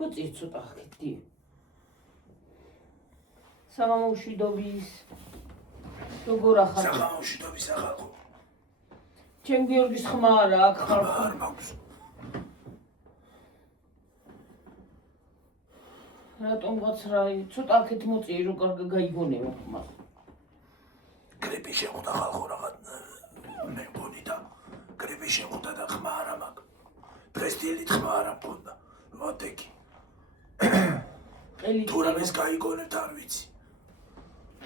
მოწი ცოტა ხეთი. სამამუშიდობის როგორ ახალ სამამუშიდობის ახალ ჩემ გიორგის ხმა არა აქ ხალხო არ მაქვს რატომღაც რა ცოტა აქეთ მოწიე რომ კარგად გაიგონებო ხმა გრიპი შეხვდა ხალხო რაღაც მე მგონი და გრიპი შეხვდა და ხმა არა მაქვს დღეს დილით ხმა არა მქონდა მოდექი თუ რამეს გაიგონებთ არ ვიცი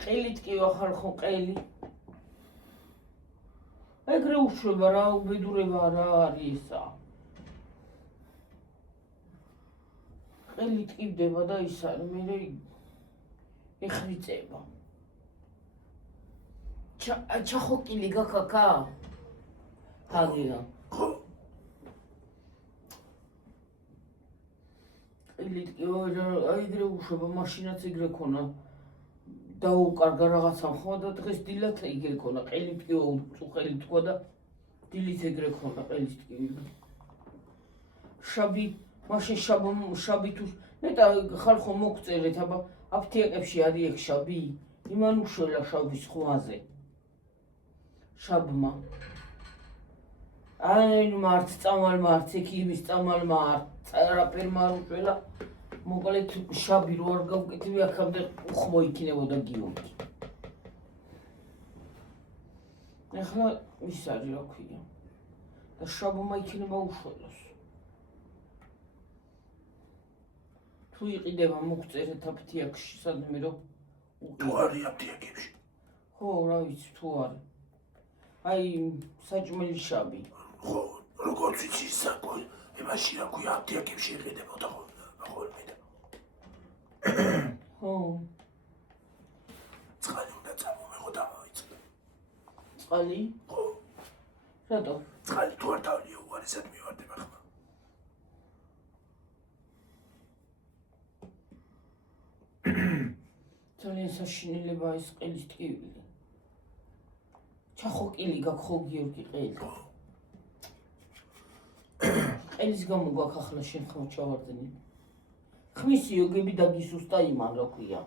ყელით კი ვახალხო ყელი ეგრე უშვება რა უბედურება რა არის ესა ყელით ყივდება და ის არის მე ეხრიწება ჩახოკილი გაქაკა ჰაგია ხო ყელით კი ეგრე უშვება მაშინაც ეგრე ქონა დაუკარგა რაღაცა ხო და დღეს დილით ეგრე ქონა ყელით კი უწუხელი თქვა და დილით ეგრე ქონა ყელით კი შაბი მაშინ შაბი თუ ნეტა ხალხო მოგწერეთ აბა აფთიაკებში არის ეგ შაბი იმან უშველა შაბის ხვაზე შაბმა აი მართ წამალ მართ ექიმის წამალ მართ არაფერ მარ უშველა მოკლედ შაბი რო არ გავკეთები აქამდე უხმო იქნებოდა გიორგი ეხლა ის არის რა ქვია და შაბმა იქნება უშველოს თუ იყიდება მოგწერეთ აფთიაქში სადმე რომ თუ არის აფთიაქებში ხო რა ვიცი თუ არის აი საჭმელი შაბი ხო როგორც იცი საკო იმაში რა ქვია აფთიაქებში იყიდებოდა ხოლმე და ხო წყალი უნდა წამომეღო და მოიწოდო წყალი ხო რატო წყალი თუ არ დავლიო უარესად მივარდება ხმა ძალიან საშინელება ის ყელის ტკივილი ჩახოკილი გაქვს ხო გიორგი ყელი ყელის გამო გაქვს ახლა შენ ხმა ჩავარდნი ხმის იოგები დაგისუსტა იმან რა ქვია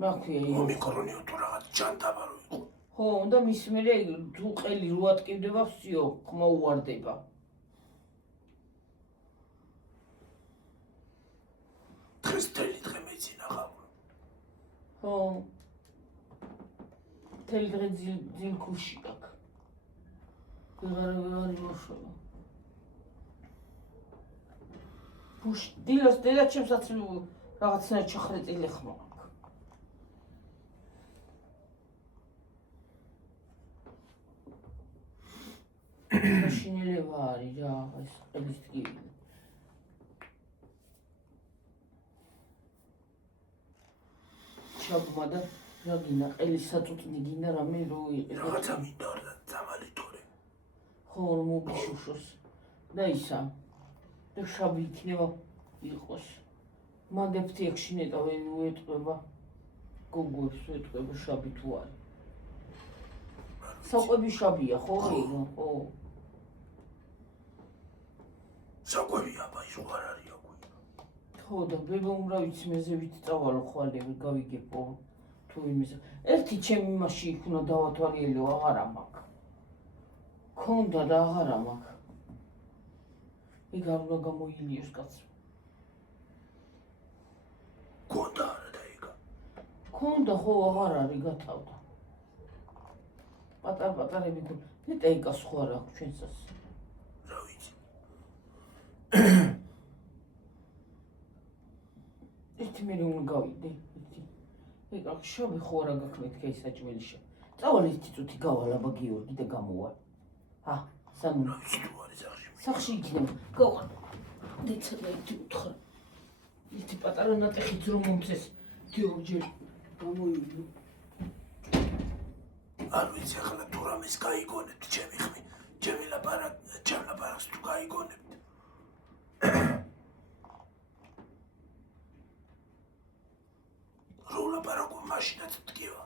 რა ქვია ომიკრონიო თუ რაღაც ჯანდაბა რო იყო ხო და მის მერე თუ ყელი რო ატკივდება ვსიო ხმა უვარდება დღეს თელი დღე მეცინა ხალხო ხო თელი დღე ძილქუში აქვს ვეღარ იმოშოვა დილოს დედაჩემსაც რაღაცნაირად ჩახრეწილი ხმა აქვს საშინელება არის რა ეს ყელის ტკივილი შაბმა და რა გინდა ყელის საწუწნი გინდა რამე რო იყიდო რაღაცა მინდა და ძამალი თორე ხო რომ მოგიშუშოს და ისა და შაბი იქნება იყოს მანდ აფთიაქში ნეტა უეტყვება გოგოებს უეტყვება შაბი თუ არის საკვები შაბია ხო ხო საკვებია ბა ის უარ არის აკვი ხო და ბებო რა ვიცი მეზევით წავალო ხვალები გავიგებო თუ იმის ერთი ჩემი იმაში იქნა დავათვალიერო აღარა მაქვს ქონდა და აღარა მაქვს იქ არ უნდა გამოილიოს კაცო ქონდა არა და იგა ქონდა ხო აღარ არის გათავდა პატარ-პატარები ნეტა იკას ხო არ აქვს ჩვენსას რა ვიცი ერთი მე უნდა გავიდე ეკა შაბი ხო არა გაქნით კაი საჭმელი შაბი წავალ ერთი წუთი გავალ აბა გიორგი და გამოვალ ჰა სანუ რა ვიცი თუ არის სახში იქნება გავალ დეცა და ერთი უთხრა ერთი პატარა ნატეხით რომ მომწეს გიორჯერ გამოივიდო არ ვიცი ახლა თუ რამეს გაიგონებთ ჩემი ხმი ჩემი ლაპარაკს თუ გაიგონებთ რო ლაპარაკო მაშინაც დგება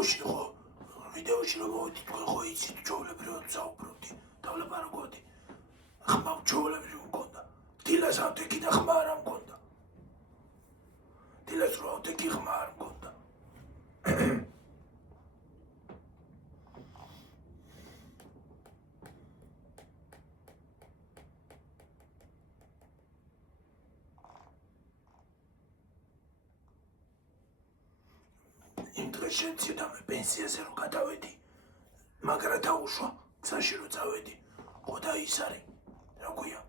ვიდეოში ხო ვიდეოში რომ მოვიდით თქვენ ხო იცით ჩვეულებრივად საუბრობდი დავლაპარაკოდი ხმა ჩვეულებრივ მქონდა დილას ავდექი და ხმა არ მქონდა დილას რო ავდექი ხმა არ მქონდა იმ დღეს შემცირდა მე პენსიაზე რომ გადავედი მაგრა დაუშვა გზაში რო წავედი ყოდა ის არის რა ქვია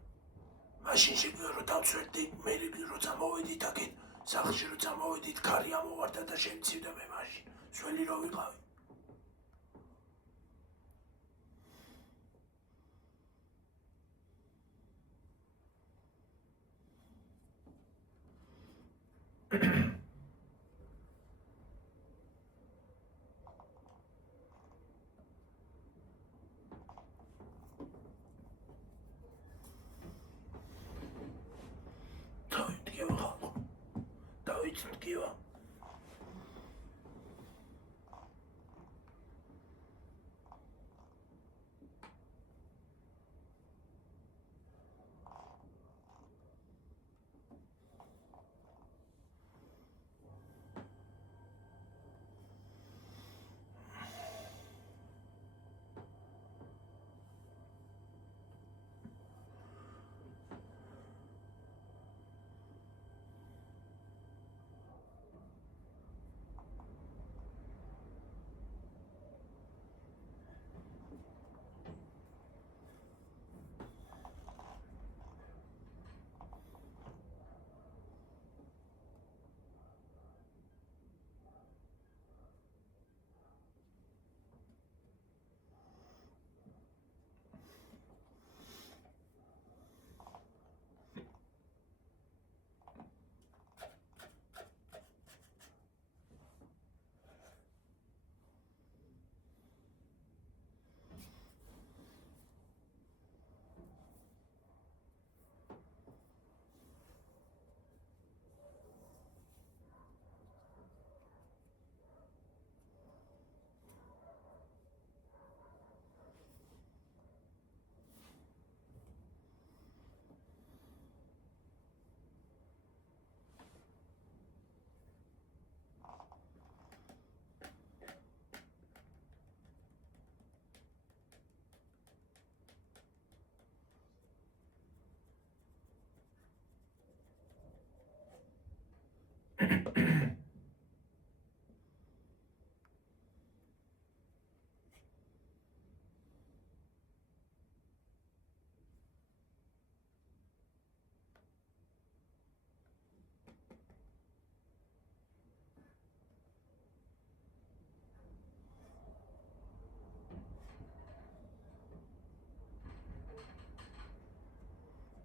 მაშინ შეგვიძლია რომ დავცვერდი მე როცა მოვედით აქეთ სახლში როცა მოვედით ქარი ამოვარდა და შემცირდა მე მაშინ სველი რო ვიყავი Tkива.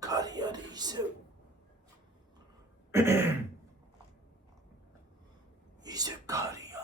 Kariyeri ise kariya.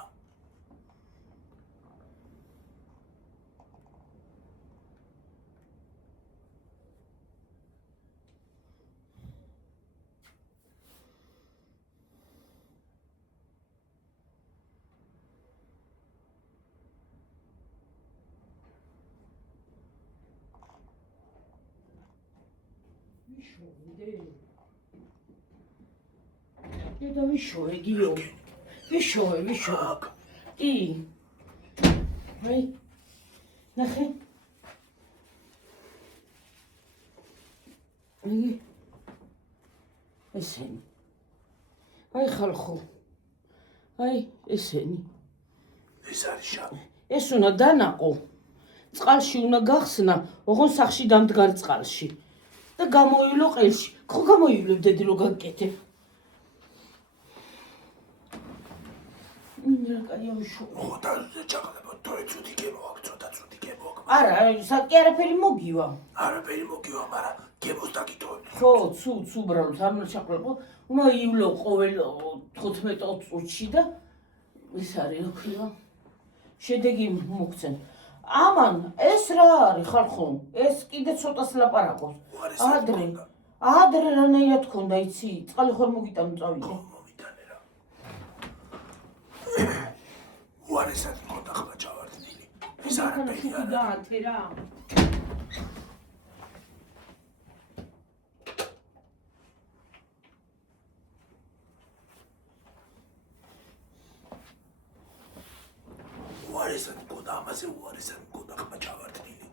და ვიშოვე გიო ვიშოვე კი აი ნახე ესენი აი ხალხო აი ესენი ეს არის შავი ეს უნდა დანაყო წყალში უნდა გახსნა ოღონ სახში დამდგარ წყალში და გამოივლო ყელში ხო გამოივლებ დედი რო გაკეთებ კაია ვიშო ხო და ჩაყლებო თორე ცუდი გემოაქ ცოტა ცუდი გემოაქ არა საკი არაფერი მოგივა არაფერი მოგივა მაგრამ გემოს დაგიტოვებ ხო ცუ ბრალო არ უნდა ჩაყლებო უნდა ივლო ყოველ 15 წუთში და ეს არის რა ქვია შედეგი მოგცენ ამან ეს რა არის ხალხო ეს კიდე ცოტას ლაპარაკობს ადრე რანაირად ქონდა იცი წყალი ხომ მოგიტან წავიდე უარესად მქონდა ხმა ჩავარდნილი. ეს არაფერი შუქი დაანთე რა. უარესად მქონდა, ამაზე უარესად მქონდა ხმა ჩავარდნილი.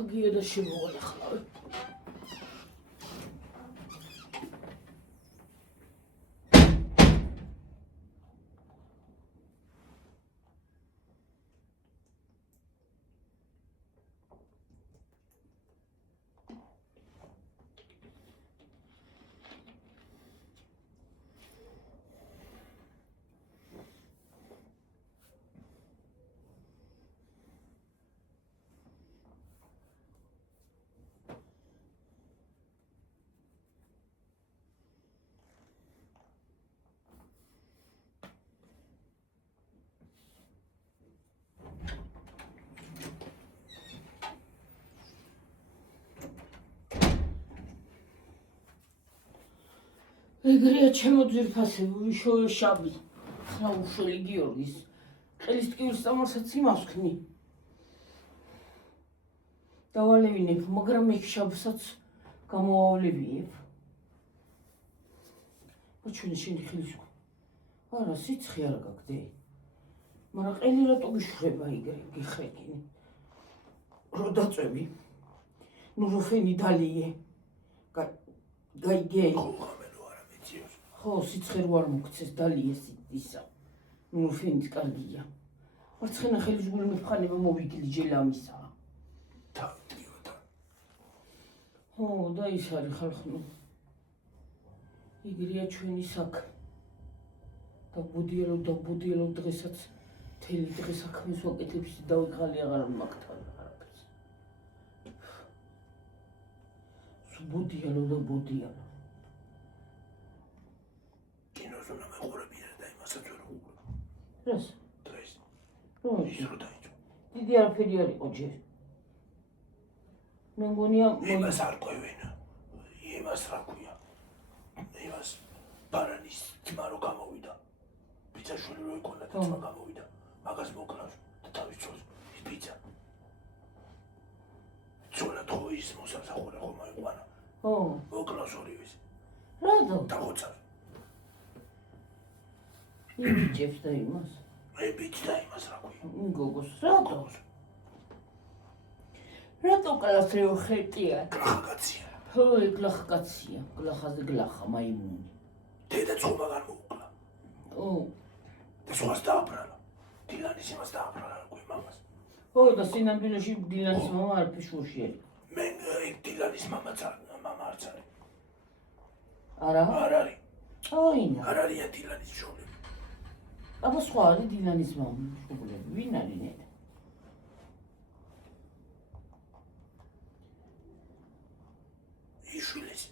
აგია და შემოვალახავ. ეგრეა ჩემო ძვირფასი, ვიშოვე შაბი. ხლა უშველი გიორგის. ყელის ტკივილს წამალსაც იმავს ხნი. დავალევინებ, მაგრამ მე შაბსაც გამოვავლევიებ. ბაჩვენი შენი ხელისგო. არა, სიცხე არ გაგდე. მაგრამ ყელი რატო გიშვრება იგრე გიხრეკინი. რო დაწვევი. ნუ რო ფენი დალიე. გაიგე. ხო, სიცხე რო არ მოგცეს დალიეს ისა. ნუ ფენიც კარგია. მარცხენა ხელისგული მეფხანება მოვიგილი ჯელამისა. ხო, და ის არის ხალხნო. იგრეა ჩვენი საქმე. დაბუდიელო დღესაც მთელი დღე საქმეს ვაკეთებს დავიღალი აღარ მაგთან არაფერს. ბუდიელო. კინოს უნდა მეყურებინა და იმასაც ვერ უყურებ. რას? დღეს. რომში? რო დაიჭო. დიდი არაფერი არ იყო ჯერ. მე მგონია იმას არ ყვევენ. იმას რა ქვია? იმას ბარანის ძმა რო გამოვიდა. ბიძაშვილი რო იქონა და ძმა გამოვიდა. მაგას მოკლავს და თავის ძმას ის ბიძა. ძოლა თო ის მოსამსახურე ხომ აიყვანა. ხო. მოკლავს ორივეს. რატო? დაღოცავს. იმიჯებს და იმას. მე ბიჭ და იმას რა ქვია? გოგოს რატო? რატო კლასრეო ხეტია? გლახაკაცია. ხო, გლახაკაცია. გლახაზე გლახა მაიმუნი. დედა ცხობაგან მოუკლა. ო. და სხვას დააბრალა. დილანის იმას დააბრალა როქვი მამას. ხო, და სინამდვილეში დილანის მამა არ ფიშურშიელი. მე დილანის მამა არც არის. არა? არ არის. აინა. არ არიან დილანის მშობლები. აბა სხვა არის დილანის მამა მშობლები. ვინ არის ნეტ? იშვილის.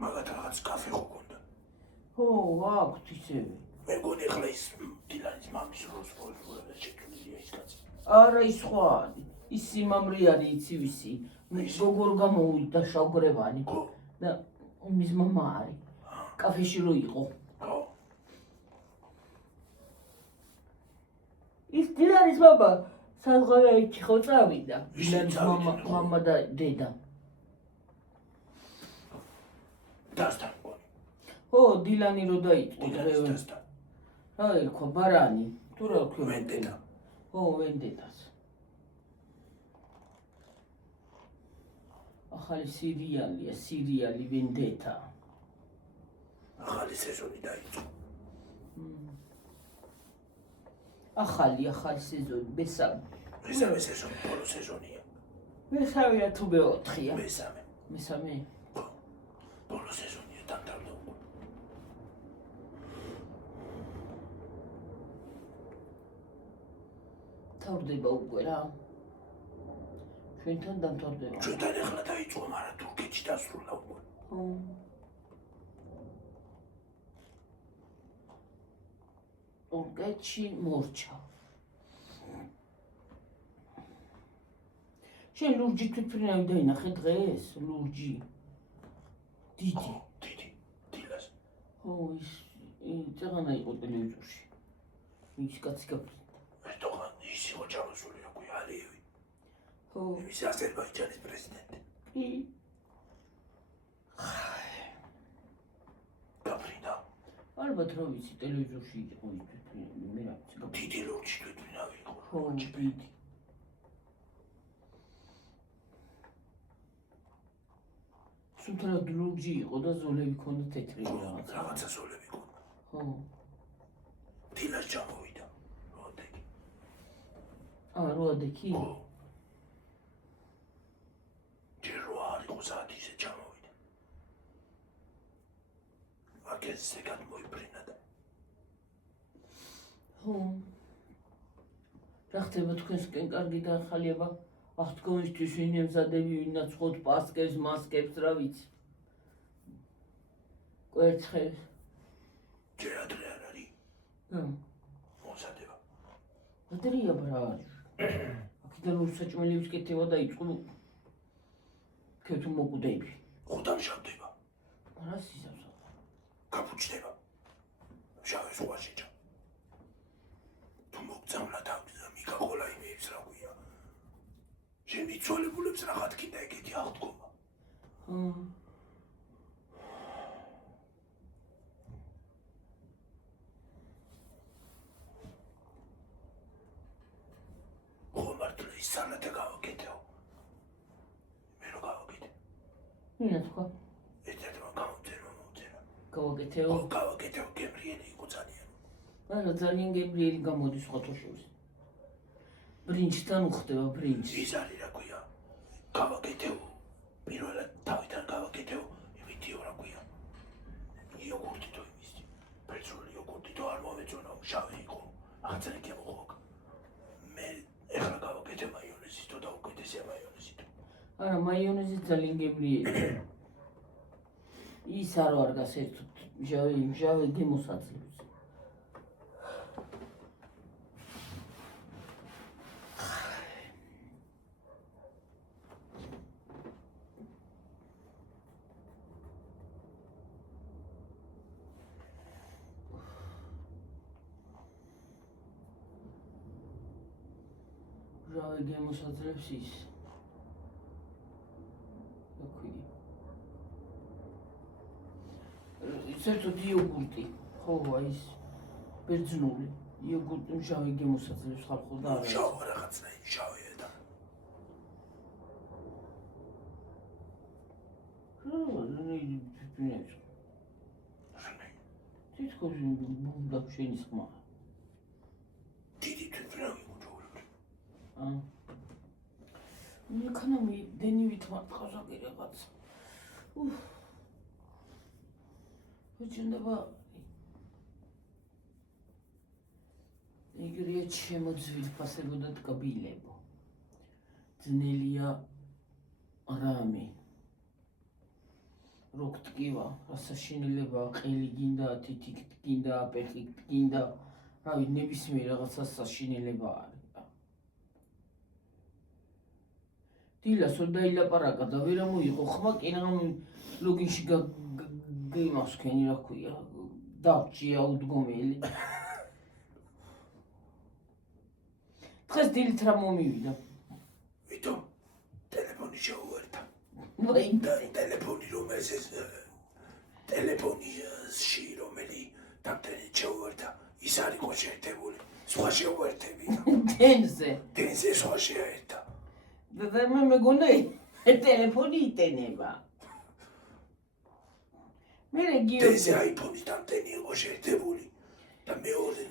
მაგათ რაღაც კაფე ხო გქონდა? ხო, აქვთ ისევე. მე მგონი ახლა ის დილანის მამის როლს შექმნილია ის კაცი. არა, ის სხვა არის. ის სიმამრი არის იცი ვისი გოგორ გამოვიდა შავგრევანი და მის მამა არის კაფეში რო იყო ის დილარის მამა საზღვარგარეთში ხო წავიდა დილარის მამა და დედა დასთან ხო დილანი რო დაიწყო დასთან რა ერქვა ბარანი თუ რა ვქვა ვენდეტა ხო ვენდეტას ახალი სერიალი ვენდეტა ახალი სეზონი დაიწყო ახალი სეზონი მესამე სეზონი ბოლო სეზონია მესამეა თუ მეოთხეა მესამე ბოლო სეზონია დამთავრდა უკვე თავდება უკვე რა ჩვენთან დამთავრდება ჩვენთან ახლა დაიწყო მაგრამ თურქეთში დასრულდა უკვე თურქეთში მორჩა შენ ლურჯი თვითმფრინავი დაინახე დღეს ლურჯი დიდი დილას ხო ის წაღანა იყო ტელევიზორში ის კაცი გაფრინდა ერთოღან ის იყო ჩამოსული აქვე ალიევი ხო ის აზერბაიჯანის პრეზიდენტი გაფრინდა ალბათ რა ვიცი ტელევიზორში იყო ის თვითმფრინავი მე რა ვიცი დიდი ლურჯი თვითმფრინავი იყო ხო დიდი სულთნად ლურჯი იყო და ზოლები ქონდა თეთრი რაღაცა ზოლები ქონდა ხო დილას ჩამოვიდა როდექი როდექი ხო ჯერ რო არ იყო საათი ისე ჩამოვიდა აგენზე გადმოიფრინა და ხო რა ხდება თქვენსკენ კარგი დაახალება აღთქმისთვის ვინ ემზადები ვინაც ხოთ პასკებს მასკებს რა ვიცი კვერცხებს ჯერ ადრე არ არის მოსადება ადრეა ბრა აქედან უსაჭმელების კეთება დაიწყო ქეთუ მოკვდები ხუთამ შავდება რა სიზავს გაფუჭდება შავი ზღვაში ჩა თუ მოგწამლა თავი და მიგახოლა იმებს რა ქვია შენ მიცვალებულებს რაღაც კიდე ეგეთი აღთქომა ხომართლა ის სანათა გავაკეთეო მე რო გავაკეთე ვინა თქვა ერთადმა გამოწერმა მოუწერა გავაკეთეო გემრიელი იყო ძალიან არა ძალიან გემრიელი გამოდის ხოთოშორის ბრინჯთან უხდება ბრინჯს ის არის რა ქვია გავაკეთეო პირველად თავიდან გავაკეთეო იმითიო რა ქვია იოგურტი თუ იმის პერცული იოგურტი თუ არ მომეწონა შავი იყო აღწერე გემოხო მე ეხლა გავაკეთე მაიონეზი თუ და უკეთესია მაიონეზი თუ არა მაიონეზი ძალიან გემრიელი ის არ ვარ გასერთოთ ჟავი გემოსაძლევს ჟავი გემოსაძლევს ის საერთოდ იოგურტი ხო ის ბერძნული იოგურტი ჟავი გემოსაძლევს ხალხო და არა შავა რაღაცნაირი შავია და თითქოს ბუნდა შენის ხმა დიდი თვითმფრინავი იყო ჯოულები მიქანამი დენივით მარტყავს აგერ რაღაც უჩნდება იგრია შემოძვირფასებო და ტკბილებო ძნელია რამე რო გტკივა რასაშინელება ყელი გინდა თითი გინდა აპეხი გინდა რავი ნებისმიერ რაღაცას საშინელება არის დილას რომ დაილაპარაკა და ვერ ამოიღო ხმა კი რამ ლოგინში გიმასქენი რა ქვია დავჭია უდგომელი დღეს დილით რა მომივიდა ვიტომ ტელეფონი შეუერთდა ვაი ტელეფონი ტელეფონში რომელი დამტენი შეუერთდა ის არ იყო შეერთებული სხვა შეუერთები დენზე სხვა შეერთდა და მე მეგონა ტელეფონი იტენება მე დენზე აიფონის დამტენი იყო შეერთებული და მეორე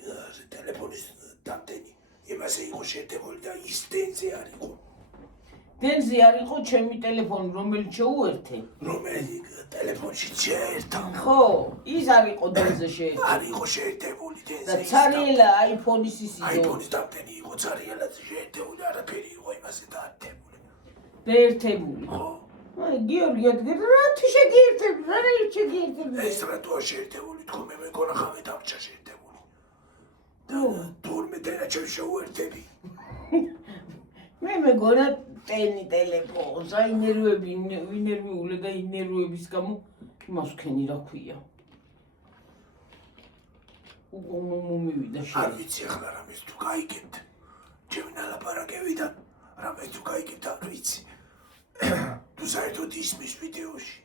ტელეფონის დამტენი იმასე იყო შეერთებული და ის დენზე არ იყო დენზე არ იყო ჩემი ტელეფონი რომელიც შეუერთე რომელი ტელეფონში შეერთდა ხო ის არ იყო დენზე შეერთებული არ იყო შეერთებული და დენზე ცარიელა აიფონის ისო აიფონის დამტენი იყო ცარიელად შეერთებული არაფერი იყო იმასე დაერთებული და ერთებული ხო აი გიორგი რათი შეგიერთები რა შეგიერთები ეს რატოა შეერთებული თქო მე მეგონა ხავე დავჭა შეერთებული და თორმეტ დენაჩევი შეუერთები მე მეგონა ტენი ტელეფონს აი ნერვები ვინერვიულე და ინერვების გამო იმას ვქენი რა ქვია მომივიდა არ ვიცი ახლა რამეს თუ გაიგებთ ჩემი ნალაპარაკებიდან რამეს თუ გაიგებთ არ ვიცი თუ საერთოდ ისმის ვიდეოში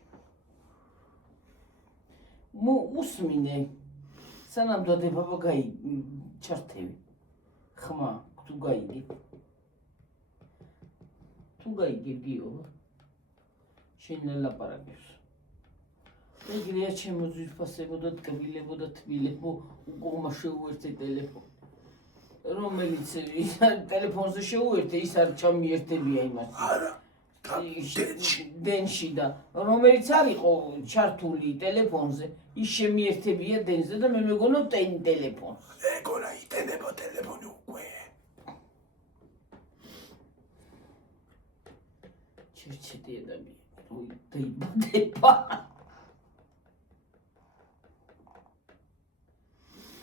უსმინე სანამ დადებაბა ჩართები ხმა თუ გაიგე თუ გაიგებ გიოვა შენ ნალაპარაკებს ეგრეა ჩემო ძვირფასებოდა ტკბილებოდა თბილებო უკუღმა შეუერთე ტელეფონი რომელიც ტელეფონზე შეუერთე ის არ ჩამიერთებია იმას არა დენში და რომელიც არ იყო ჩართული ტელეფონზე ის შემიერთებია დენზე და მე მეგონა ტენი ტელეფონს ეგონა იტენება ტელეფონი უკვე ჩერჩეთი ადამიანი დაიბადება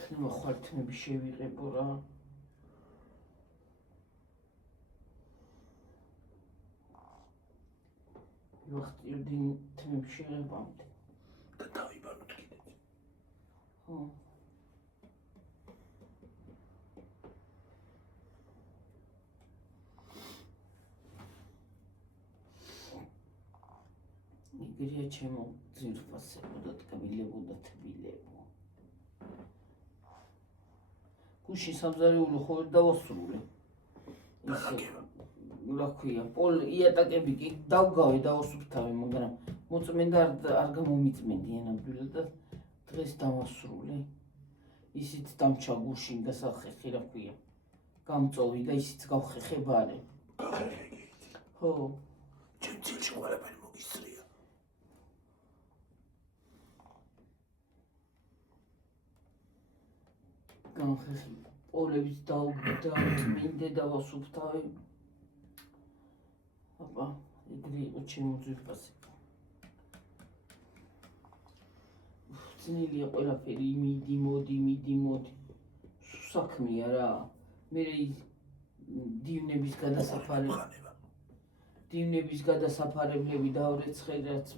ხნევა ხვალთმები შევიღებო რა ვახტიოდი თმები შეღებამდე და დავიბანოთ კიდეც ხო იგრია ჩემო ძირფასებო და ტკბილებო და თბილებო გუში სამზარეულო ხო ვერ დავასრულე რა ქვია იატაკები კი დავგავე დავასუფთავე მაგრამ მოწმენდა არ გამომიწმენდი ენამდვილად და დღეს დავასრულე ისიც დამჩა გუშინ გასახეხი რა ქვია გამწოვი და ისიც გავხეხებარე ხო ჩემ წილში ყველაფერი მოგისწრია გამხეხი პოლებს დავწმინდე დავასუფთავე აბა ეგრე იყო ჩემო ძვირფასებო ძნელია ყველაფერი მიდი მოდი საქმეა რა მე დივნების გადასაფარებლები დავრეცხე რაც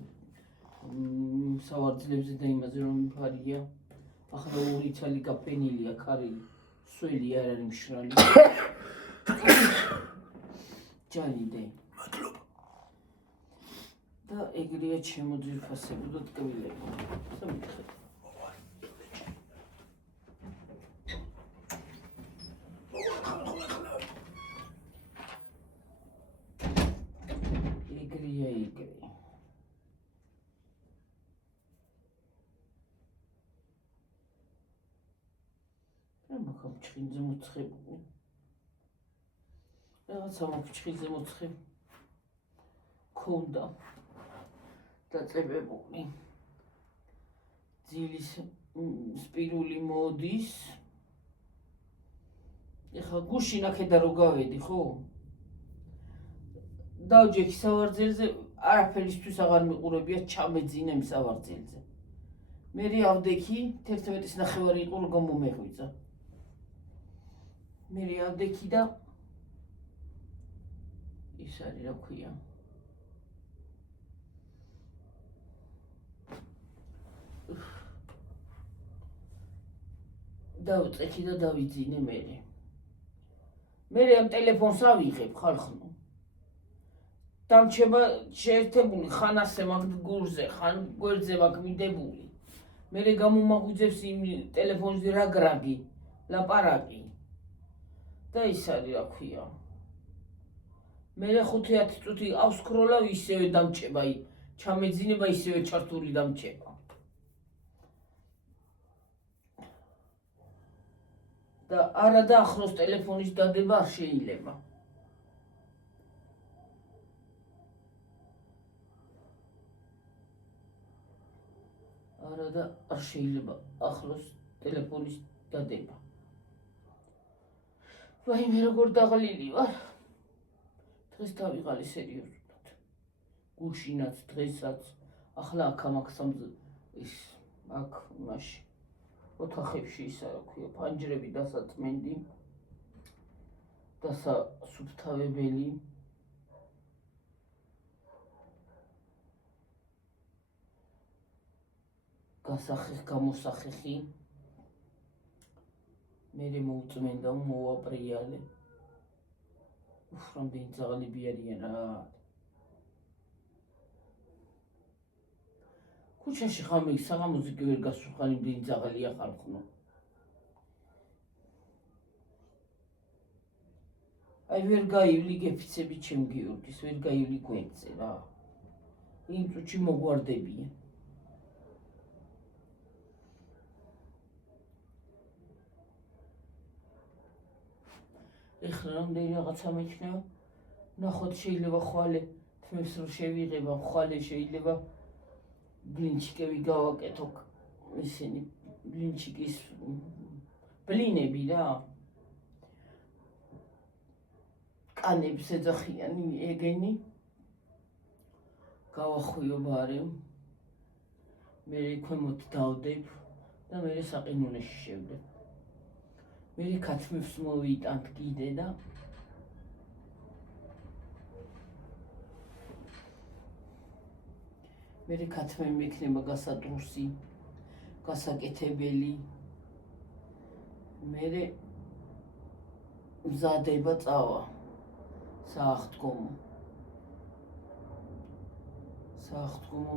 სავარძლებზე და იმაზე რომ მიფარია ახლა ორი ცალი გაფენილია ქარილი სველი არ არის მშრალი ჯალიდე მადლობა და ეგრეა ჩემო ძვირფასებო და ტკბილებო სამითხე ეგრე ჩხინზე მოცხებული რაღაცა მოფჩხინზე მოცხები ქონდა დაწებებული ძილის სპირული მოდის ეხლა გუშინ აქედა რო გავედი ხო დავჯექი სავარძელზე არაფერისთვის აღარ მიყურებია ჩამეძინე სავარძელზე მე ავდექი 11:30 იყო რომ გამომეღვიძა მე ავდექი და ის არის რა ქვია დავწექი და დავიძინე მე ამ ტელეფონს ავიღებ ხალხო დამჩება შეერთებული ხან ასე მაგ გულზე ხან გვერდზე მაგ მიდებული მე გამომაგვიძებს იმ ტელეფონზე რა გრაგი ლაპარაკი და ის არის რა ქვია მე 5-10 წუთი ავსკროლავ ისევე დამჩება ჩამეძინება ისევე ჩართული დამჩება და არა დაახლოს ტელეფონის დადება არ შეიძლება არა და არ შეიძლება ახლოს ტელეფონის დადება ვაიმე როგორ დაღლილი ვარ დღეს დავიღალე სერიოზულად გუშინაც დღესაც ახლა აქ-ამაქსამ ის აქ იმაში ოთახებში ისა რა ქვია ფანჯრები დასაწმენდი დასასუფთავებელი გამოსახეხი მე მოუწმენდა მოვაპრიალე უხრამდე ძაღლები არიან რა ქუჩაში ხამე საღამოზე კი ვერ გასვხარ იმდენი ძაღლია ხალხო აი ვერ გაივლი გეფიცები ჩემ გიორგის ვერ გაივლი გვერდზე რა იმ წუთში მოგვარდებიან ეხლა რამდენი რაღაცა მეჩნევა ნახოთ შეიძლება ხვალე თმებს რომ შევიღება ხვალე შეიძლება ბლინჩიკები გავაკეთო ისინი ბლინჩიკის ბლინები რა კანებს ეძახიან ეგენი გავახვიო ბარემ მე ქვემოთ დავდებ და მე საყინულეში შევდებ მე ქათმებს მოვიტანთ კიდე და მე ქათმები მექნება გასატურსი გასაკეთებელი მე მზადება წავა საახთგომო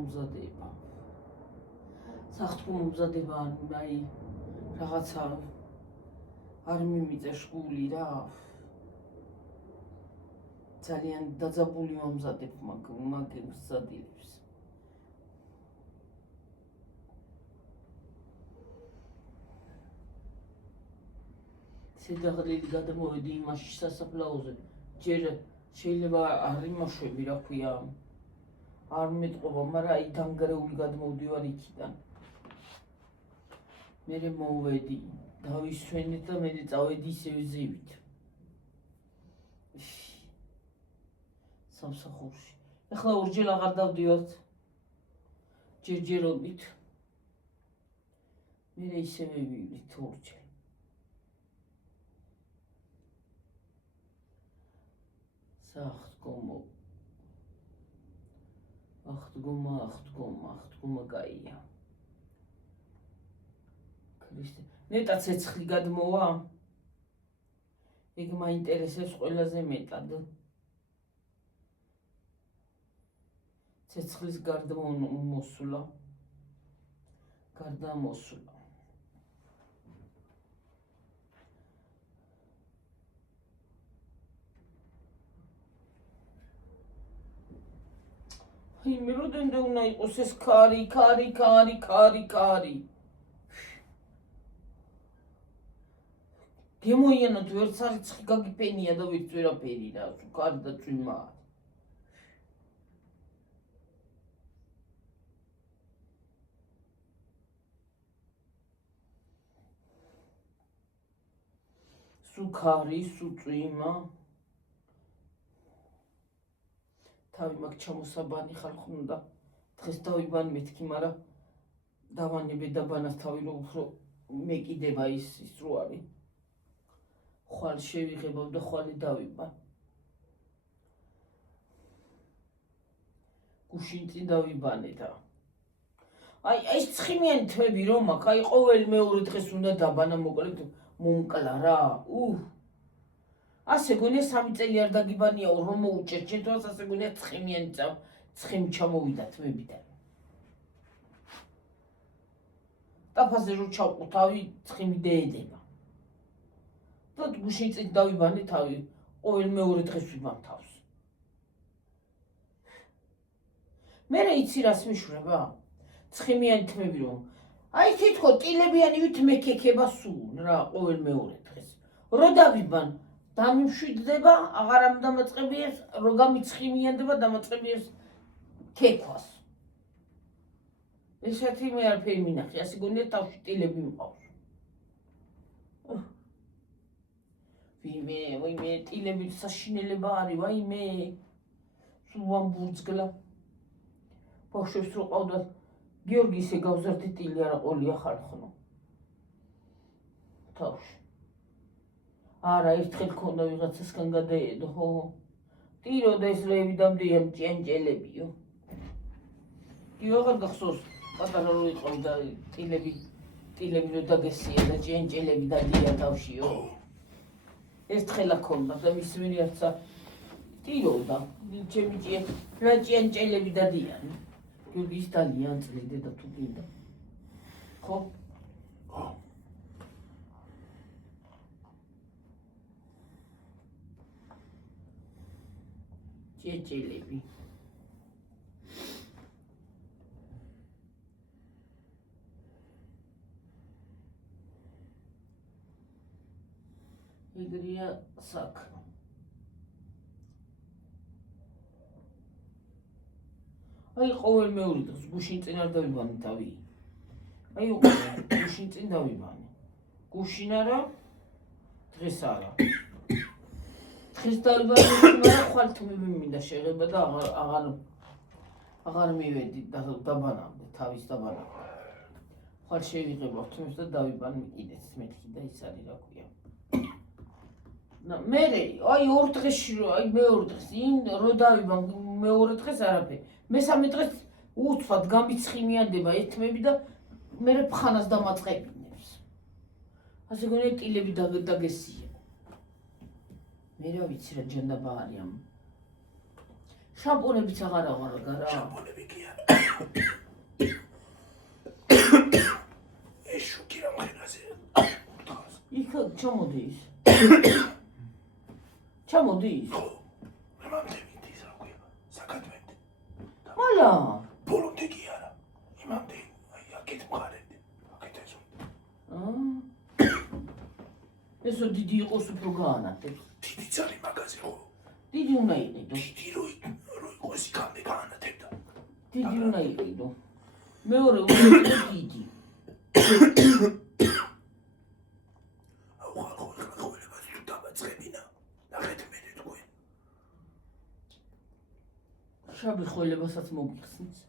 მზადება საახთგომო მზადება აი რაღაცა არ მიმიწევ შგული რა ძალიან დაძაბული მომზადებ მაგ მზადილებს შედაღლილი გადამოვედი იმაში სასაფლაოზე ჯერ შეიძლება არ იმაშვები რა ქვია არ მეტყობა მაგრამ აი დანგრეული გადმოვდივარ იქიდან მე მოვედი დავისვენეთ და მე წავედი ისევ ზივით სამსახურში ეხლა ორჯერ აღარ დავდივართ ჯერჯერობით მე ისევე ვივლით ორჯერ ახთგომა გაია ქრისტე ნეტა ცეცხლი გადმოვა ეგ მაინტერესებს ყველაზე მეტად ცეცხლის გარდა მოსულა მე როდენდე უნდა იყოს ეს ქარი გემოიანოთ ვერც არიცხი გაგიფენია და ვერც ვერაფერი რა ქარი და წვიმა სულ ქარი სულ წვიმა თავი მაგ ჩამოსაბანი ხალხო უნდა დღეს დავიბან მეთქი მაგრამ დავანებე დაბანას თავი რომ უფრო მეკიდება ის რო არის ხვალ შევიღებავ და ხვალე დავიბან გუშინ წინ დავიბანე და აი ეს ცხიმიანი თვები რომ აქ აი ყოველ მეორე დღეს უნდა დაბანა მოკლედ მომკლა რა ასე გონია 3 წელი არ დაგიბანია რომ მოუჭერ ჩემთვის ასე გონია ცხიმიანი ცხიმი ჩამოვიდა თვებიდან ტაფაზე რო ჩავყუთავი ცხიმი დაედება და გუშინ წინ დავიბანე თავი ყოველ მეორე დღეს ვიბან თავს მე იცი რას მიშვრება ცხიმიანი თმები რომ აი თითქო ტილებიანივით მეკექება სულ რა ყოველ მეორე დღეს რო დავიბან დამიმშვიდდება აღარ ამ დამაწყებიეს რო გამიცხიმიანდება დამაწყებიეს ქექვას ესეთი მე არაფერი მინახე ასე გონია თავში ტილები მყავს ვიმე ტილები საშინელება არის ვაიმე სულ ამბურძგლა ბავშვებს რო ყავდათ გიორგი ისე გავზარდი ტილი არა ყოლია ხალხნო თავში არა ერთხელ ქონდა ვიღაცასგან გადაედო ხო ტირო და ეს რეები დამდიან ჭიანჭელებიო კი აღარ გახსოვს პატარა რო იყავდა ტილები რო დაგესია და ჭიანჭელები დადიან თავშიო ერთხელა ქონდა და მის ვერი არცა ტიროდა ჩემი ჭიანჭელები დადიან გიორგის დალიან წლიდე და თუ გინდა ხო ჭიანჭელები ეგრეა საქმე აი ყოველ მეორე დღეს გუშინ წინ არ დავიბანე თავი აი გუშინ წინ დავიბანე გუშინ არა დღეს არა დღეს დავიბანე მაგრამ ხვალ თმები მინდა შეღება და აღარ მივედი დაბანამდე თავის დაბანამდე ხვალ შევიღებ თმებს და დავიბანე კიდეც მეთქი და ის არის რა ქვია მე აი ორ დღეში აი მეორე დღეს იმ რო დავიბან მეორე დღეს არაფერი მესამე დღეს უცბად გამიცხიმიანდება ეთმები და მე ფხანას დამაწყებინებს ასე გონია ტილები დაგესია მე რა ვიცი რა ჯანდაბა არის ამ შამპუნებიც აღარ აღარა შამპუნები კი არა ეს შუქი რა მღერაზე იქ ჩამოდის ჩამოდის მე მამდე ის რა ქვია საკათმემდე მალა ბოლომდე კი არა იმამდე აი აქეთ მყარებდი აქეთ ეს ესო დიდი იყოს უფრო გაანათებს დიდი ძალი მაგაზე ხო დიდი უნდა იყიდო დიდი რო იყოს იქამდე გაანათებდა დიდი უნდა იყიდო მეორე უნდა იყიდო დიდი შაბი ხოლებასაც მოგიხსნის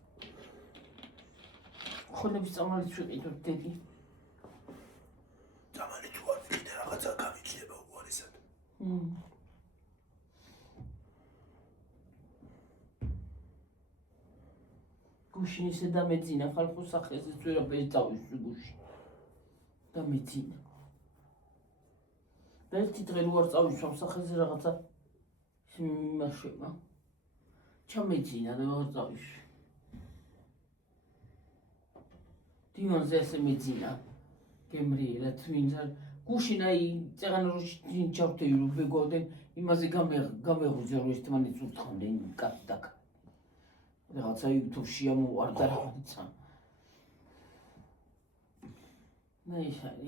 ხონების წამალიც ვიყიდოთ დედი წამალი თუ არ ვიყიდე რაღაცა გამიჩნდება უარესად გუშინ ისე დამეძინა ხალხო სახეზეც ვერაფერი წავისვი გუშინ დამეძინა და ერთი დღე რო არ წავისვამ სახეზე რაღაცა იმაშება ჩამეძინა და ვარ წავისვი დივანზე ესე მეძინა გემრიელა თვინძა გუშინ აი წეღან რო ჩავთევი რო ვეგოდენ იმაზე გამეღვიძე რომ ერთმანეთს უთხრობდნენ კაცდაკ რაღაცა YouTube-ში ამოვარდა რაღაცა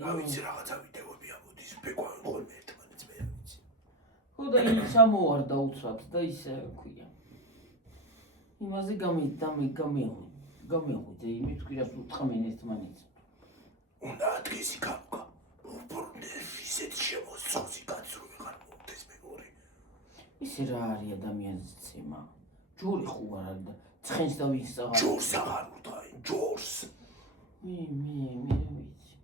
რა ვიცი რაღაცა ვიდეოები ამოდის ვეგვავენ ხოლმე ერთმანეთს მე რა ვიცი ხო და ის ამოვარდა უცბად და ისე ქვია იმაზე გამეღვიძე იმით კვირას უთხრობენ ერთმანეთს უნდა ადგესი გამკა ისეთ შემოსწონი კაცს რო ვეღარ მომდეს მეგორი ისე რა არის ადამიანის ცემა ჯორი ხო არ არის და ცხენს და ვისაღარ ჯორს აღარ უთხრა ჯორს მე ვიცი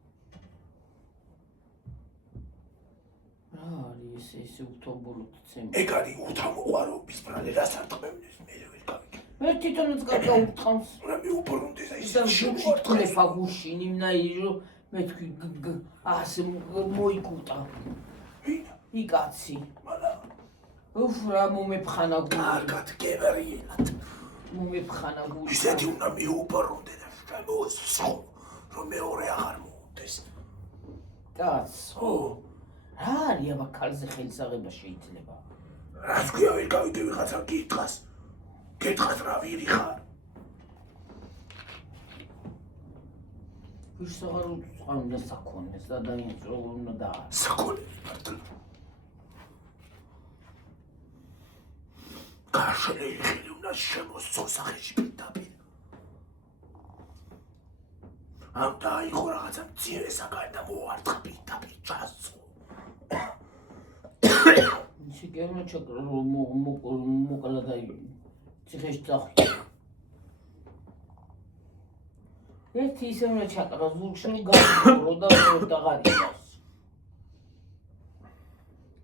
რა არის ესე უთობოლოთ ცემა ეგ არის უთამოყვარობის ბრალე რას არ ტყმევდეს მე ვერ გავიგე მე თვითონაც გაგაუთხავს. რა მიუბრუნდეს აი და შევშიტყლებ აგურში, იმნაირი რომ მე თქვი ასე მოიკუტა. ვინა? იკაცი. მაგრამ უფ რა მომეფხანა გული. კარგად გევერიელად. მომეფხანა გული. ისეთი უნდა მიუბრუნდე და შემოსხო, რომ მეორე აღარ მოუდეს. კაც, ხო. რა არის აბა ქალზე ხელსაღება შეიძლება? რას ქვია ვერ გავიგე ვიღაცა გითხრას. გითხრას რა ვირი ხარ? ვის აღარ უწყავდა საქონლეს და ადამიანს როგორ უნდა დააარსო. საქონელი მართლა. გაშლილი ხილი უნდა შემოსცო სახეში პირდაპირ. ამ დაიღო რაღაცა მცირე საკარი და მოარტყა პირდაპირ ჩასწო. ისე გემო ჩაკრა რომ მოკლა და ციხეში წახვიდა. ერთი ისე უნდა ჩაკრა ზურგში გამოვრო და დაღარიბას.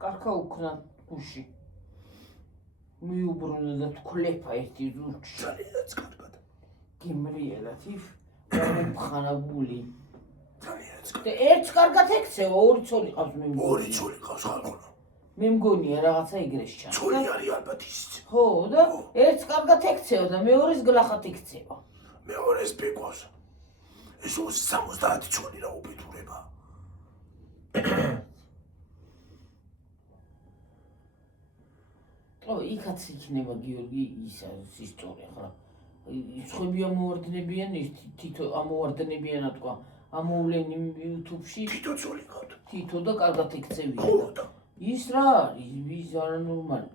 კარქა უკნა გუში. მიუბრუნა და თქლეფა ერთი ზურგში. ძალიანაც კარგად. გემრიელად იფ მომხანა გული. ძალიანაც და კარგად. ერთს კარგად ექცევა, ორი ცოლი ყავს მე მგონია. ორი ცოლი ყავს ხალხონა. მე მგონია რაღაცა ეგრეს ჩანს. ცოლი არის ალბათ ისიც. ხო და ერთს კარგად ექცევა და მეორეს გლახად ექცევა. მეორეს ბეგვავს. ეს 70 ცოლი რა უბედურება. იქაც იქნება გიორგი ისა ისტორია ხო? სხვები ამოვარდნებიან თითო ამოვარდნებიანა თქვა. ამოვლენ YouTube-ში თითო ცოლი ყავთ. თითო და კარგად ექცევია. ხო და ის რა არის? ის არანორმალი.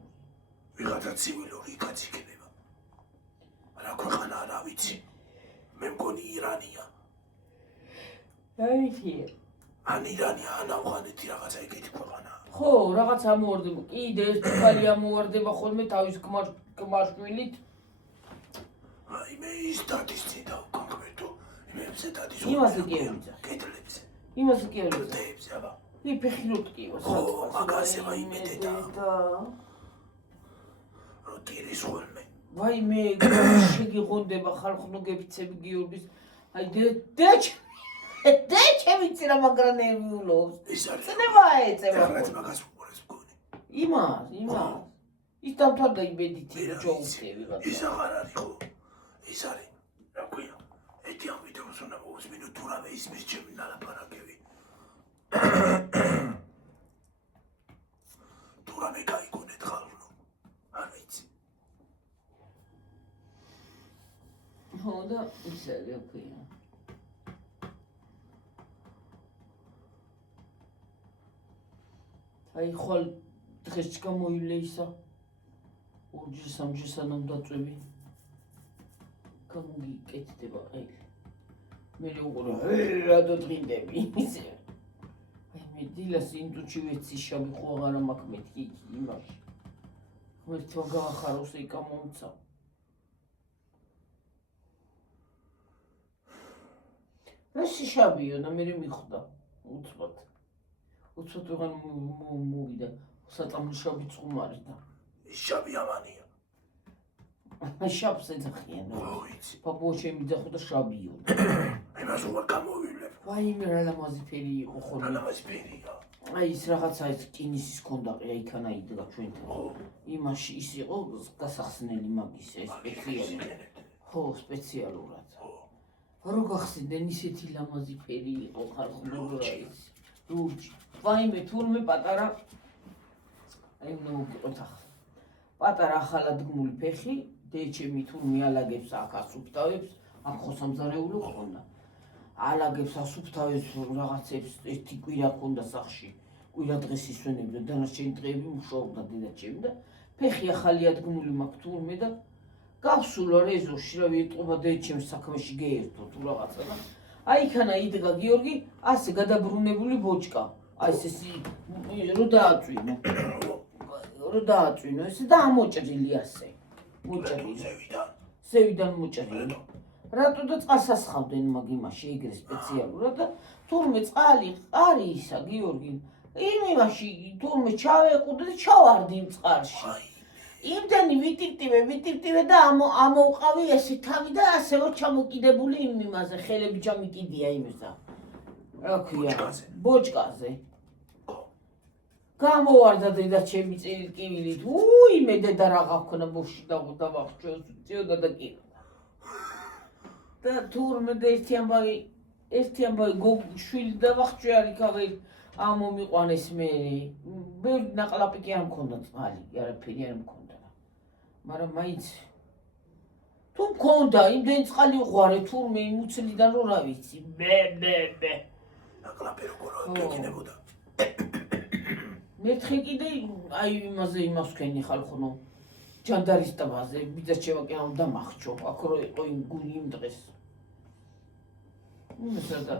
ვიღაცა ცივილური იქაც იქნება. რა ქვეყანაა რა ვიცი. მე მგონი ირანია. აიცი. ან ირანია ან ავღანეთი რაღაცა ეგეთი ქვეყანაა. ხო, რაღაც ამოვარდება. კიდე ეს თვალი ამოვარდება ხოლმე თავის კმაშვილით. აი მე ის დადის წინდა კონკრეტო. იმებზე დადის. იმაზე კი ევიძა. კედლებზე. იმაზე კი ევიძა. დეებზე აბა. იფეხილოტკივა. ხო, მაგაზე ვაიმედე და. როტირის ხოლმე. ვაი მე შეგიღონდება ხალხო გეფიცები გიორგის. აი დეჩები ცირა მაგრამ ნერვიულობს. ის არის. წნება ეწევა. რაღაც მაგას უყურებს მგონი. იმას. ის დამთავრდა იმედითი რომ ჩაუხდები რა. ის აღარ არის ხო? ის არის. რა ქვია? ეთი ამ ვიდეოს უნდა მოусმინო თუ რამე ისმის ჩემი ნალაპარაკები. თუ რამე გაიგონეთ ხალხო. არ ვიცი. ხო და ისე რა ქვია. აი ხვალ დღეს გამოილე ისა. ორჯერ სამჯერ სანამ დაწვევი. გამიგეკეთდება ყელი. მე უყურე რა დოდგინდები ისე. აი მე დილას ინტუჩი ვეცი შაბი ხო აღარა მაქვს მეთქი იმაში. მე თვა გაახაროს ეკა მომცა. ეს შაბიო და მე მიხვდა უცბად. უცბად ვიღან მოვიდა საწამლო შაბი წუმარი და ის შაბი ამანია. შაბს ეძახიან. ხო ვიცი. პაპუჩემი ძახო და შაბიო. იმას უარ გამოვივლებ. ვაიმე რა ლამაზი ფერი იყო ხოლმე. რა ლამაზი ფერია. აი ის რაღაცა ეს კინისის კონდაყი აიქანა იდგა ჩვენთან. იმაში ის იყო გასახსნელი მაგის ეს სპეციალი. ხო, სპეციალურად. რო გახსენდნენ ისეთი ლამაზი ფერი იყო ხალხო ის. ლურჯი. ვაიმე თურმე პატარა აი მოგიყოთ ახლა. პატარა ახალადგმული ფეხი დეჩემი თურმე ალაგებს აქ ასუფთავებს აქ ხო სამზარეულო ხონდა. ალაგებს ასუფთავებს რაღაცებს ერთი კვირა ქონდა სახში. კვირა დღეს ისვენებდა დანარჩენი დღეები მუშაობდა დედაჩემი და ფეხი ახალი ადგმული მაქვს თურმე და გავსულა რეზოში რა ვიტყობა დედაჩემს საქმეში გეერთო თუ რაღაცა და აი იქანა იდგა გიორგი ასე გადაბრუნებული ბოჭკა. აი ეს რო დააწვინო. რო დააწვინო ესე და ამოჭრილი ასე. მოჭრილი. ზევიდან მოჭრილი. რატო და წყალს ასხავდნენ მაგ იმაში ეგრე სპეციალურად და თურმე წყალი ყარი ისა გიორგი იმაში თურმე ჩავეყუდე და ჩავარდი იმ წყალში. იმდენი ვიტირტივე და ამოუყავი ესე თავი და ასე ვარ ჩამოკიდებული იმ იმაზე, ხელები ჩამიკიდია იმისა. რა ქვია? ბოჭკაზე. გამოვარდა დედა ჩემი წერილკივილით. მე დედა რაღა ხონა ბოში დავახჭოს, წიოდა და კიდა. და თურმე და ერთი ამბავი შვილი დავახჭე არიქავე ამომიყვანეს მე. ბევრი ნაყლაპი კი არ მქონდა წყალი, არაფერი არ მქონდა. მაგრამ მაინც თუ მქონდა იმდენი წყალი უყარე თურმე იმ უცლიდან რო რა ვიცი. მე. ნაკლაპი როგორ გეკინებოდა. მერთხე კიდე აი იმაზე იმას ვქენი ხალხო ჯანდარის ტბაზე ბიძაჩევა კი ამ დამახჭო აქ რო იყო იმ დღეს იმისა და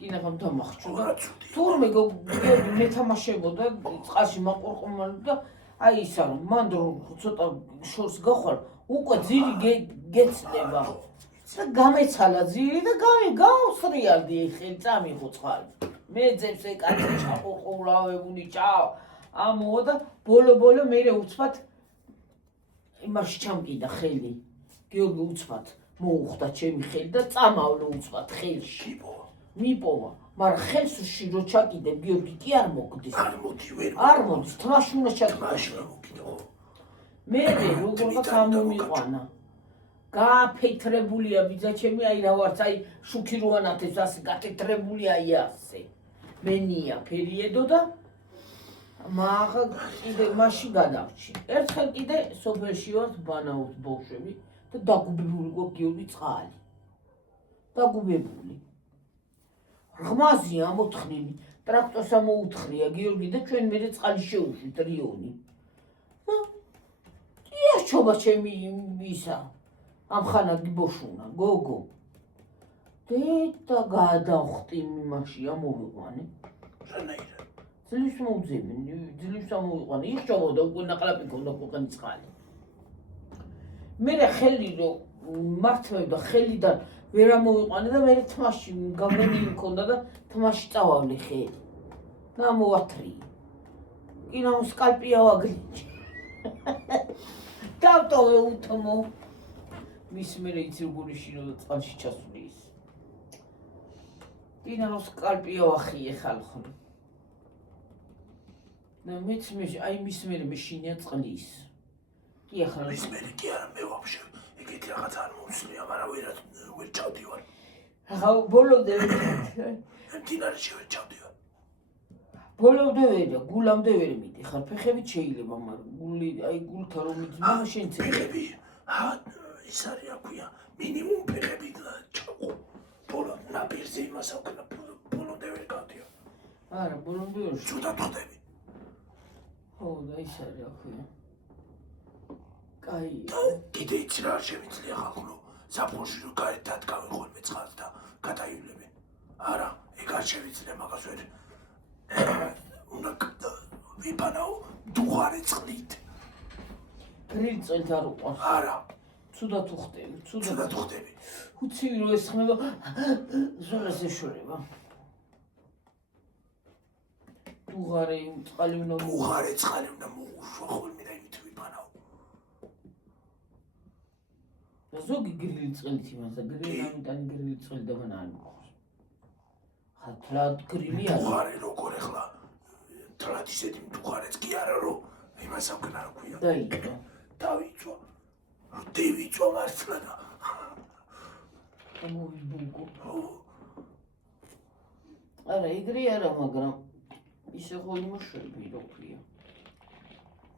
კინაღამ დამახჭო და თურმე მეთამაშებოდა წყალში მაყურყუმალ და აი ისა რომ მან რომ ცოტა შორს გახვარ უკვე ძირი გეცდება და გამეცალა ძირი და გავსრიალდი ხელი წამიღო წყალი მე ძებს ეკაცი ჩაყურყურავებული ამოვა და ბოლო მერე უცბად იმაში ჩამკიდა ხელი გიორგი უცბად მოუხდა ჩემი ხელი და წამავლო უცბად ხელში მიპოვა მაგრამ ხელს რო ჩაკიდე გიორგი კი არ მოგდის არ მოდის თმაში უნდა ჩაკიდო მე როგორღაც ამომიყვანა გაფეთრებულია ბიძაჩემი აი რა ვარც აი შუქი რო ანათებს ასე გაფეთრებულია აი ასე მენია ფერიედო და მაგა კიდე მაშინ გადავჭი. ერთხელ კიდე სოფელში ვართ ბანაუთ ბავშვები და დაგუბებული გო გიორგი წყალი. დაგუბებული. ღმაზი ამოთხნილი, ტრაქტორს ამოუთხრია გიორგი და ჩვენ მერე წყალი შეუშვით რიონი. იარჩობა ჩემი ისა. ამხანა გიბოშუნა, გოგო. და გადავხტი იმაში ამოვიყვანე. რანაირად ძლის მოუძებინი, ამოვიყვანე, იხჭობოდა უკვე ნაყლაპი ქონდა ქვეყნის წყალი. მერე ხელი რო მართმევდა ხელიდან ვერ ამოვიყვანე და მერე თმაში გავლენილი მქონდა და თმაში წავავლე ხელი. და ამოვათრიე. კინამ სკალპი ავაგრიჭი. დავტოვე უთმო. მის მერე იცი როგორი შინოდა წყალში ჩასული ის. კინამ სკალპი ავახიე ხალხო. და მეც აი მის მერე მეშინია წყლის. კი ახლა მის მერე კი არა მე ვაფშე ეგეთი რაღაც არ მომსვლია, მაგრამ ვერ ჩავდივარ. ახლა ბოლომდე მდინარეში ვერ ჩავდივარ. ბოლომდე ვერ, გულამდე ვერ მიდიხარ, ფეხებით შეიძლება, მაგრამ გული აი გულთა რომ მიძმა შენ ფეხები ის არის რა ქვია, მინიმუმ ფეხებით ჩაყო. ბოლო ნაპირზე იმას აქვნა, ბოლომდე ვერ გავდივარ. არა, ბოლომდე ვერ. ცუდად ხდები. ხო, და ის არის რა ქვია. კაი. კიდე იცი რა შემიძლია ხალხო, საფონში რო გარეთ დადგავენ ხოლმე წყალს და გადაივლებენ. არა, ეგ არ შემიძლია მაგას ვერ. უნდა ვიბანაო დუღარე წყლით. გრილი წელთ არ უყვარს. არა. ცუდად უხდები, ცუდად ხდები. უცივი რო ესხმება, ზოლას ეშორება. დუღარე წყალი უნდა დუღარე წყალი უნდა მოუშვა ხოლმე და იმით ვიბანაო. და ზოგი გრილი წელით იმას და გრილი ამიტანი გრილი წელი და მან არ მოხს. ხა თლად გრილი არა. დუღარე როგორ ეხლა თლად ისეთი დუღარეც კი არა რომ იმას აქვნა რა ქვია. დაიწვა. დავიწვა. დევიწვა მართლა და ამოვიბულგო. არა, იგრი არა, მაგრამ ისე ხო იმოშვები რო ქვია.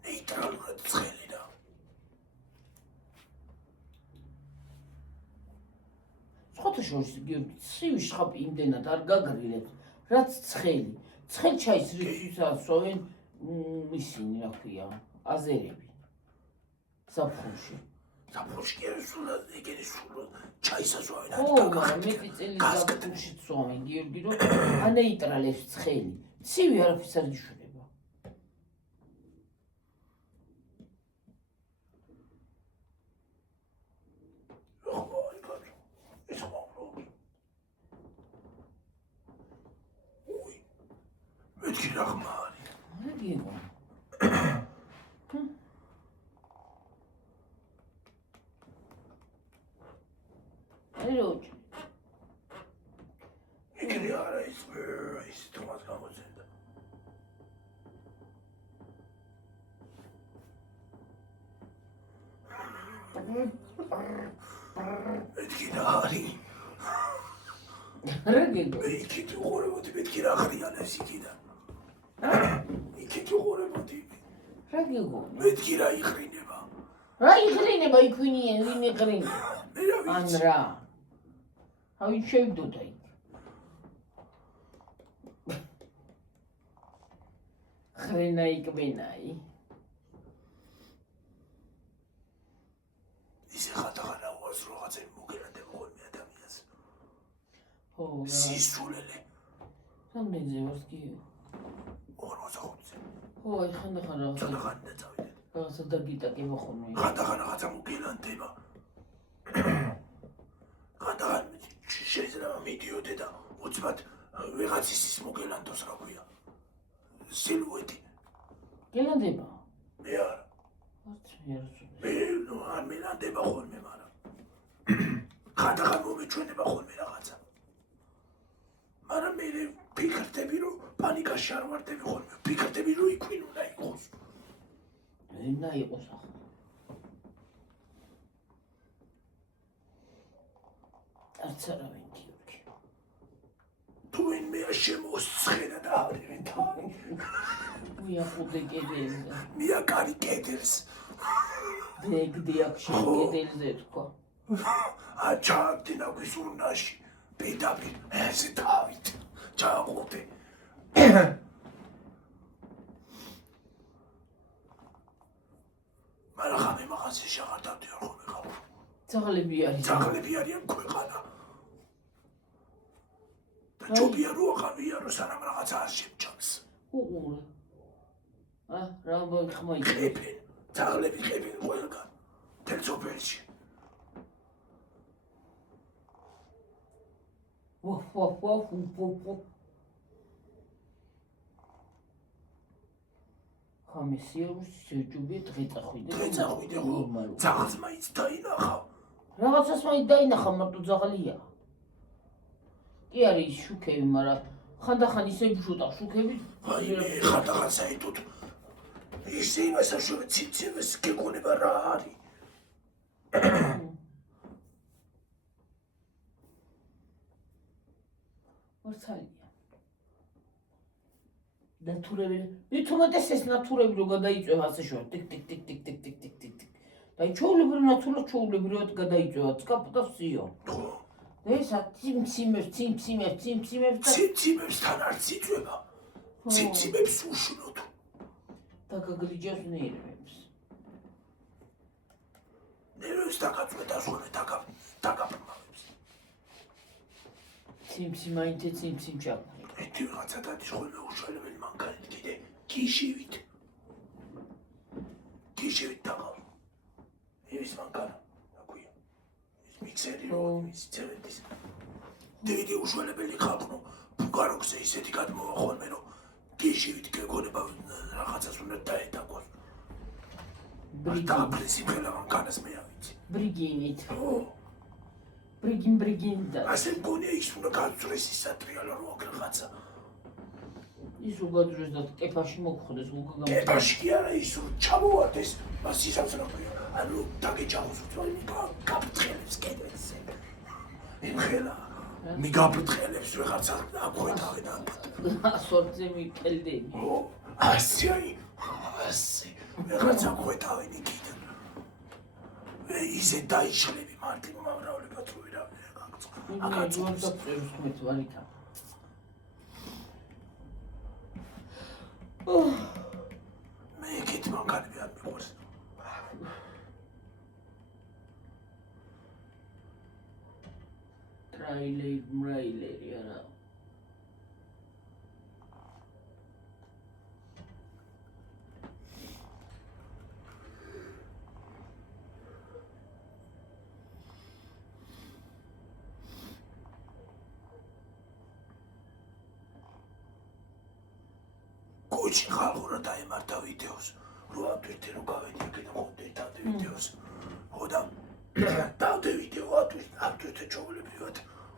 ნეიტრალურად ცხელი და სხვათა შორის გიორგი ცივი შხაპი იმდენად არ გაგრილებს, რაც ცხელი. ცხელ ჩაის რიცხვს ასვენ ისინი რა ქვია, აზერები. საფხულში. საფხულში კი არის სულად ეგენი სულად ჩაის ასვენ ხო, მაგრამ მეტი წელი საფხულში წვავენ გიორგი რომ ანეიტრალებს ცხელი. ცივი არაფერს არ იშურება. მეთქი რა ხმა არის? არა გიგო. ელოჯ. იქნე არა ის თომას გამოძენდა. მეთქი რა არის? რა გიგო? იქით უყურებოდი მეთქი რა ხრიანებს იქიდან. იქით უყურებოდი. რა გიგო? მეთქი რა იხრინება. რა იხრინება იქ ვინია, ვინ იხრინება? მე რა ან ვიცი. რა? აი შევდოდა იქ. ხრენა იკვენაი. ისე ხატაღანა უას რაღაცა მოგერანდება ხოლმე ადამიანს. ხო, რა. სისულელე. რამდენზე ვარ გიო? 45-ზე. ხო, აი ხანდახან რაღაცა ცოტა ხანდა წავიდეთ. რაღაცა დაგიტაკება ხოლმე. ხანდახან რაღაცა მოგერანდება. ხანდახან შეიძლება მიდიოდე და უცბად ვიღაცის ის მოგელანდოს რა ქვია. სილუეტი. გელანდება? მე არა. არც მე არ ვიცი. მე ნუ არ მელანდება ხოლმე, მაგრამ ხანდახან მომეჩვენება ხოლმე რაღაცა. მაგრამ მე ფიქრდები რომ პანიკაში არ ვარდები ხოლმე. ფიქრდები რომ იქვინ უნდა იყოს. ვინა იყოს ახლა. არც არავინ გიორგი. თუ ვინმე შემოსცხედა და ავრივე თავი. მიახუდე კედელზე. მიაკარი კედელს. დეგდიაქში კედელზე თქვა. აჩააგდინა გვისურნაში. პირდაპირ ესე თავით. ჩააყუდე. მაგრამ ხამე მაღაზიაში შეღარ დავდივარ ხოლმე ხალხო. ძაღლები არის. ძაღლები არიან ქვეყანა. და ჯობია რო აღარ ვიარო სანამ რაღაცა არ შემჩანს. უყურე. რა ხმა იქ. ყებენ. ძაღლები ყებენ ყველგან. თელწოფელში. ხამე სიარულს შეჯუბი დღეწახვიდე. დღეწახვიდე ხო? ძაღლს მაინც დაინახავ. რაღაცას მაინც დაინახა, მარტო ძაღლია. კი არის შუქები, მაგრამ ხანდახან ისე ვშუტა შუქები. აი მე ხანდახან საერთოდ ისე იმასაშორე ციცივეს გეკონება რა არის. მართალია. ნატურები. ვითომდეს ეს ნატურები რო გადაიწევა ასე შორ ტიკ ტიკ ტიკ ტიკ ტიკ ტიკ ტიკ ტიკ ტიკ. და ჩაულებრივ ნატურად ჩაულებრივად გადაიწევა წკაპდა სიო. ხო. ესა ციმციმებს და ციმციმებსთან არ ციწვება. ციმციმებს უშნოთ. და გაგლიჯავს ნერვებს. ნერვებს დაგაწვედა ხოლმე დაგაბრმავებს. ციმციმაინთე ციმციმ ჩაყრი. ერთი რაღაცა დადის ხოლმე უშველებელი მანქანით კიდე გიშივით. გიშივით დაღავ. იმის მანქანა, რა ქვია. ის მიქსერი რო ის ცემენტის. დიდი უშველებელი ხალხო, ბუგაროქზე ისეთი გადმოვა ხოლმე რომ გიშივით გეგონება რაღაცას უნდა დაეტაკოს. და პრინციპელა მანქანას მე ავიცი. ბრიგინით. ო, ბრიგინდა. ასე მგონია ის უნდა გაძვრეს ის სატრიალო რო აქ რაღაცა. ის უგადრეს და კეფაში მოგხდეს უგაგამ. კეფაში კი არა ის რო ჩამოვარდეს, მას ისავს რა ქვია. ანუ დაგეჯახოს უცბარი გაფრთხილებს კედელზე. იმხელა მიგაფრთხილებს ვიღაცა აკვეთავენ ამბად. ასორზე მიყელდები. ო, ასე ვიღაცა აკვეთავენ იქიდან. ისე დაიშლები მარტი მომრავლება თუ ვირავინ გაგწყო. აკაცოს ხმეთ ვარითა. მე იქით მანქანები არ მიყვარს. ტრაილერი არა. კუჩი ხალხო რა დაემართა ვიდეოს. რო ატვირთე რო გავედი აქედან ხვდეთ ვიდეოს. ხო და დავდე ვიდეო ატვირთე ჩვეულებრივად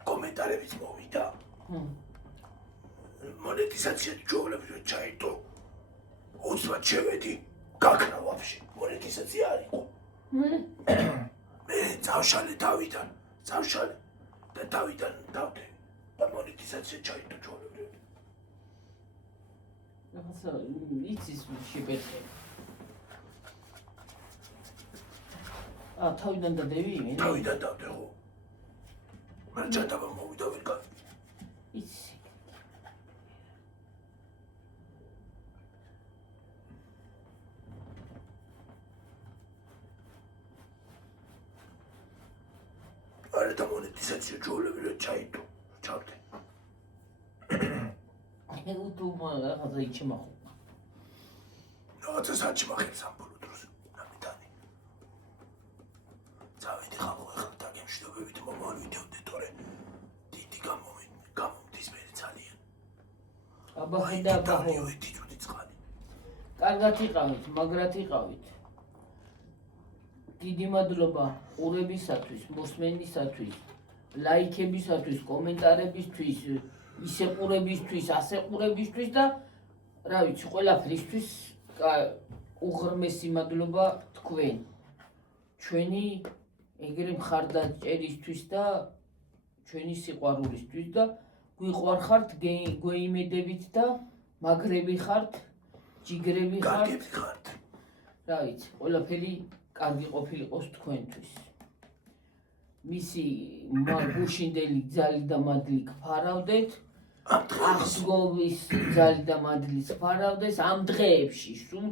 კომენტარებიც მოვიდა. მონეტიზაცია ჩვეულებრივად ჩაიტო. უცბად შევედი, გაქნა ვაფშე, მონეტიზაცია არ იყო. მე წავშალე დავიდან და დავიდან დავდე და მონეტიზაცია ჩაიტო ჩვეულებრივად. რაღაცა იცის შეგეწე. თავიდან დადევი? თავიდან დავდე ხო. მაგრამ ჩატაბა მოვიდა ვერ გავიგე. იცი. არა და მონეტიზაცია ჩვეულებრივად ჩაიტო. ჩავდე. თუ რაღაცა იჩემახო. რაღაცა საჩმახებს ამ ბოლო დროს. ნამიტანი. წავედი ხამო ახლა დაგემშვიდობებით მომავალ ვიდეომდე თორე დიდი გამომდის მე ძალიან. აბა ხედა აბა. დიდი წყალი. კარგად იყავით, მაგრად იყავით. დიდი მადლობა ყურებისათვის, მოსმენისათვის, ლაიქებისათვის, კომენტარებისთვის, ისე ყურებისთვის, ასე ყურებისთვის და რა ვიცი, ყველაფრისთვის უღრმესი მადლობა თქვენ. ჩვენი ეგრე მხარდაჭერისთვის და ჩვენი სიყვარულისთვის და გვიყვარხართ, გვეიმედებით და მაგრები ხართ, ჯიგრები ხართ. კარგები ხართ. რა ვიცი, ყველაფერი კარგი ყოფილიყოს თქვენთვის. მისი გუშინდელი ძალი და მადლი გფარავდეთ. აღსგობის ძალი და მადლის გფარავდეს ამ დღეებში. სულ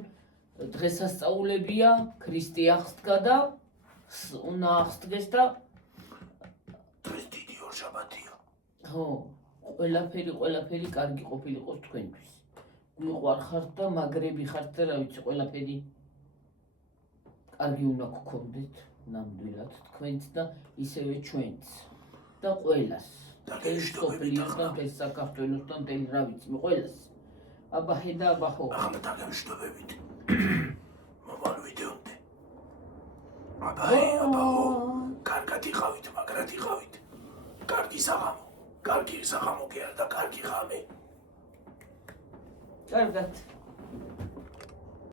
დღესასწაულებია, ქრისტე აღსდგა და უნდა აღსდგეს და დღეს დიდი ორშაბათია. ხო, ყველაფერი კარგი ყოფილიყოს თქვენთვის. გვიყვარხართ და მაგრები ხართ და რა ვიცი, ყველაფერი კარგი უნდა გქონდეთ ნამდვილად თქვენც და ისევე ჩვენც და ყველას. სოფლიოსთან, მთელ საქართველოსთან, მთელ რა ვიცი, ყველას. აბა ხედა აბა ხო. ახლა დაგემშვიდობებით. მომავალ ვიდეომდე. აბა ხო. კარგად იყავით, მაგრად იყავით. კარგი საღამო კი არა და კარგი ღამე. კარგად.